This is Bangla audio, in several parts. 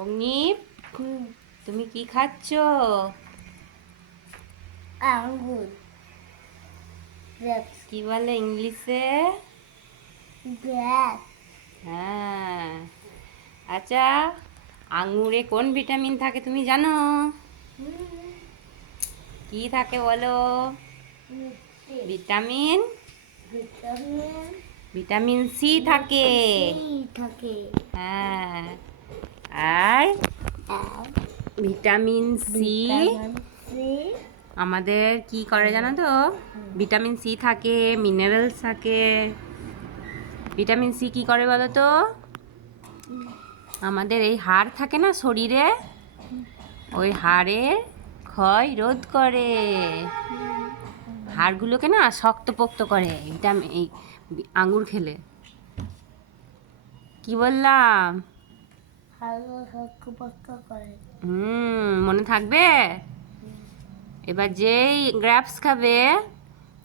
অগ্নিপ, হুম, তুমি কি খাচ্ছ? আঙ্গুর গ্রেপস কি বলে ইংলিশে? গ্রেপ হ্যাঁ। আচ্ছা, আঙুরে কোন ভিটামিন থাকে তুমি জানো? কি থাকে বলো? মিষ্টি ভিটামিন ভিটামিন ভিটামিন সি থাকে। সি থাকে হ্যাঁ। আর আর ভিটামিন সি ভিটামিন সি আমাদের কি করে জানো তো? ভিটামিন সি থাকে, মিনারেলস থাকে। ভিটামিন সি কি করে বলো তো? আমাদের এই হাড় থাকে না শরীরে, ওই হাড়ের ক্ষয় রোধ করে। হাড়গুলোকে না শক্তপোক্ত করে এই আঙ্গুর খেলে। কি বললাম? ভালো শক্ত করে মনে থাকবে? এবার যেই গ্রাপস খাবে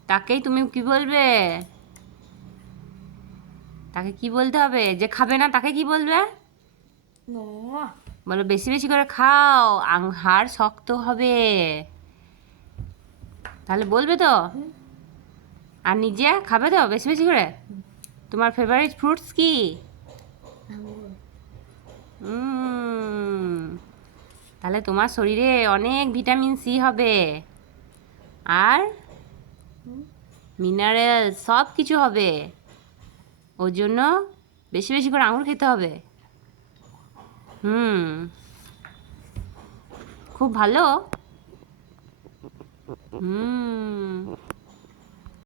তাকেই তুমি কি বলবে? তাকে কি বলতে হবে? যে খাবে না তাকে কি বলবে? নো বলো বেশি বেশি করে খাও, হাড় শক্ত হবে। তাহলে বলবে তো? আর নিজে খাবে তো বেশি বেশি করে? তোমার ফেভারিট ফ্রুটস কি? আঙ্গুর উম, তাহলে তোমার শরীরে অনেক ভিটামিন সি হবে, আর মিনারেল সব কিছু হবে। ওর জন্য বেশি বেশি করে আঙুর খেতে হবে। হুম, খুব ভালো। হুম।